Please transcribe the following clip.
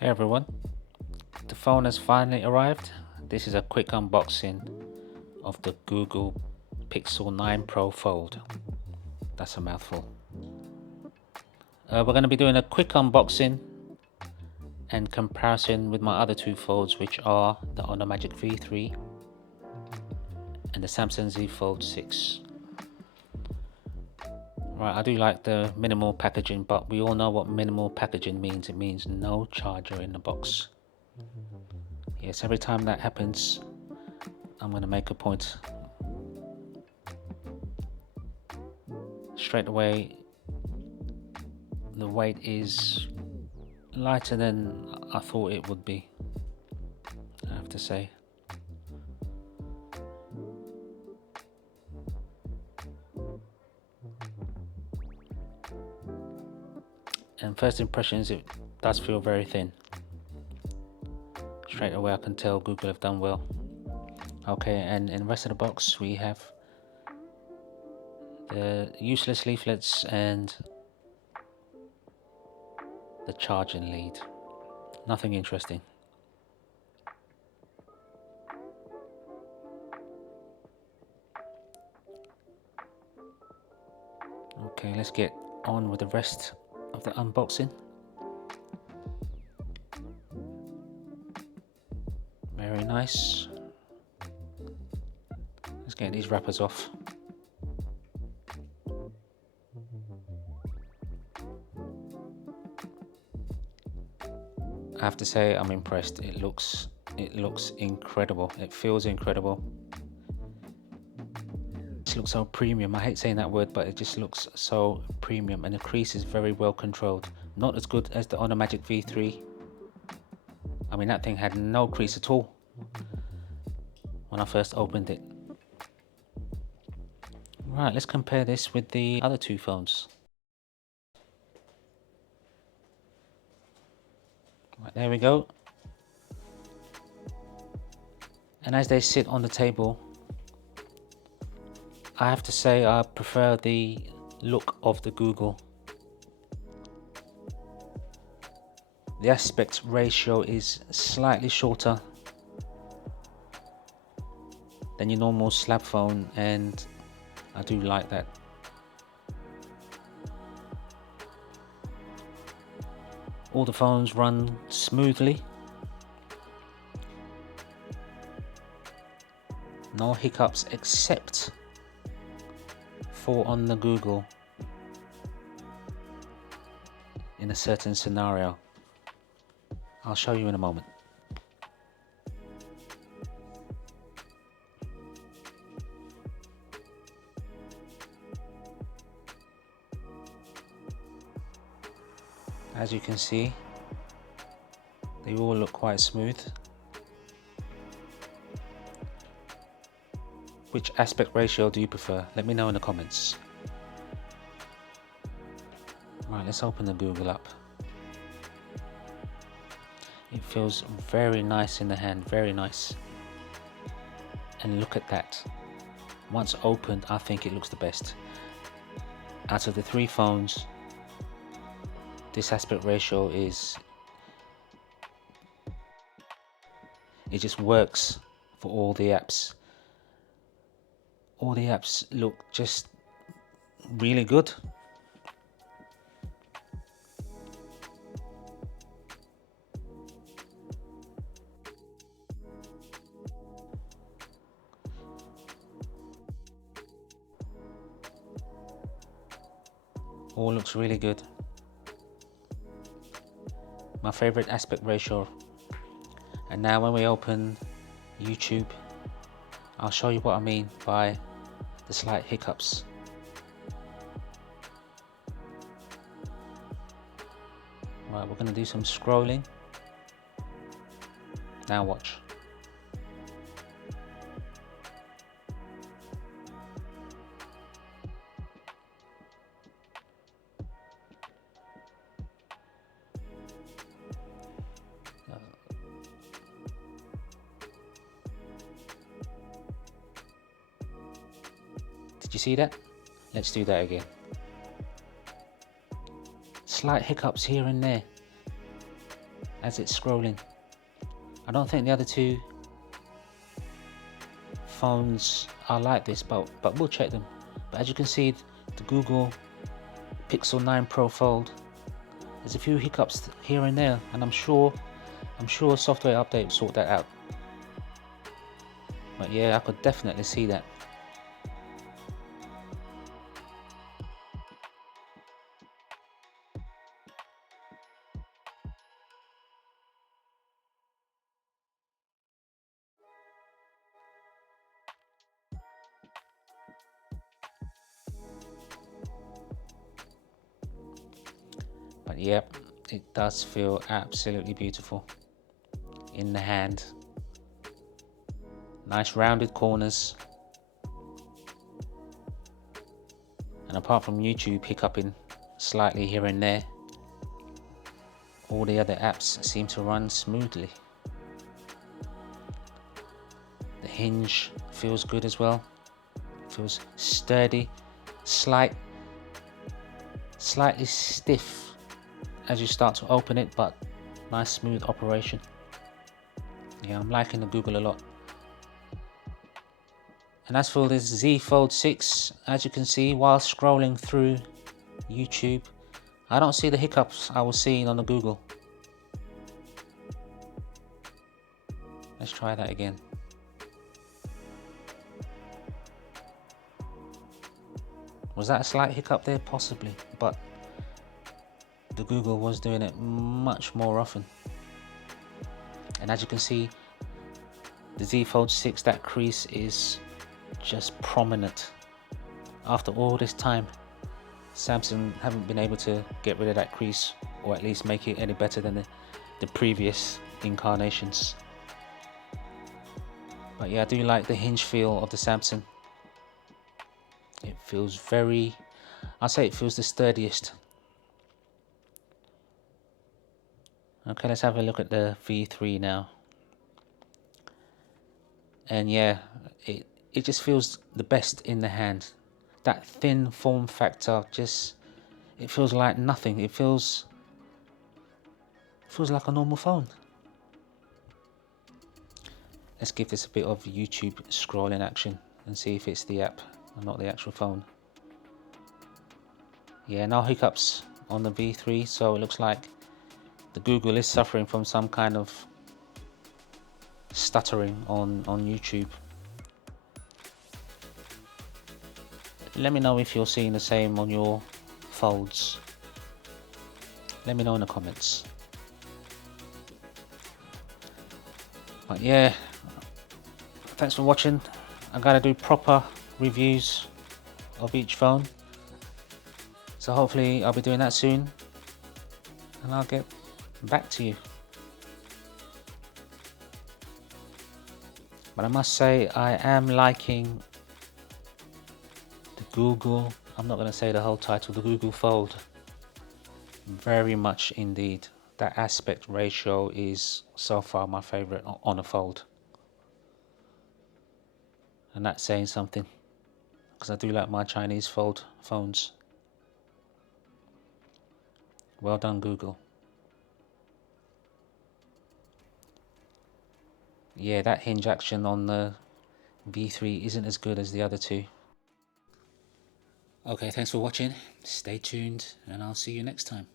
Hey everyone, the phone has finally arrived. This is a quick unboxing of the Google Pixel 9 Pro Fold. That's a mouthful. We're going to be doing a quick unboxing and comparison with my other two phones, which are the Honor Magic V3 and the Samsung Z Fold 6. Right, I do like the minimal packaging, but we all know what minimal packaging means. It means no charger in the box. Yes, every time that happens, I'm going to make a point. Straight away, the weight is lighter than I thought it would be, I have to say. And first impressions, it does feel very thin. Straight away I can tell Google have done well. Okay, and in the rest of the box we have the useless leaflets and the charging lead. Nothing interesting. Okay, let's get on with the rest of the unboxing. Very nice. Let's get these wrappers off. I have to say I'm impressed. It looks incredible. It feels incredible. It looks so premium. I hate saying that word, but it just looks so premium, and the crease is very well controlled. Not as good as the Honor Magic V3. I mean, that thing had no crease at all when I first opened it. Right, let's compare this with the other two phones. Right, there we go. And as they sit on the table, I have to say I prefer the look of the Google. The aspect ratio is slightly shorter than your normal slab phone, and I do like that. All the phones run smoothly. No hiccups except for on the Google in a certain scenario. I'll show you in a moment. As you can see, they all look quite smooth. Which aspect ratio do you prefer? Let me know in the comments. Right, let's open the Google up. It feels very nice in the hand, very nice. And look at that. Once opened, I think it looks the best. Out of the three phones, this aspect ratio it just works for all the apps. All the apps look just really good. All looks really good. My favorite aspect ratio. And now when we open YouTube, I'll show you what I mean by the slight hiccups. Right, we're going to do some scrolling. Now watch. Did you see that? Let's do that again. Slight hiccups here and there. as it's scrolling. I don't think the other two phones are like this, but we'll check them. But as you can see, the Google Pixel 9 Pro Fold, there's a few hiccups here and there, and I'm sure a software update will sort that out. But yeah, I could definitely see that. But yep, it does feel absolutely beautiful in the hand. Nice rounded corners. And apart from YouTube hiccuping slightly here and there, all the other apps seem to run smoothly. The hinge feels good as well. Feels sturdy, slightly stiff as you start to open it, but nice smooth operation. Yeah, I'm liking the Google a lot. And as for this Z Fold 6, as you can see while scrolling through YouTube, I don't see the hiccups I was seeing on the Google. Let's try that again. Was that a slight hiccup there? Possibly, but the Google was doing it much more often. And as you can see, the Z Fold 6, that crease is just prominent. After all this time, Samsung haven't been able to get rid of that crease, or at least make it any better than the previous incarnations. But yeah, I do like the hinge feel of the Samsung. It feels very, I'll say it feels the sturdiest. Okay, let's have a look at the V3 now. And yeah, it just feels the best in the hand. That thin form factor, just, it feels like nothing. It feels like a normal phone. Let's give this a bit of YouTube scrolling action and see if it's the app and not the actual phone. Yeah, no hiccups on the V3, so it looks like the Google is suffering from some kind of stuttering on YouTube. Let me know if you're seeing the same on your folds. Let me know in the comments. But yeah, thanks for watching. I gotta do proper reviews of each phone, so hopefully I'll be doing that soon, and I'll get back to you. But I must say, I am liking the Google, I'm not going to say the whole title, the Google Fold, very much indeed. That aspect ratio is so far my favorite on a fold, and that's saying something, because I do like my Chinese fold phones. Well done, Google. Yeah, that hinge action on the V3 isn't as good as the other two. Okay, thanks for watching. Stay tuned, and I'll see you next time.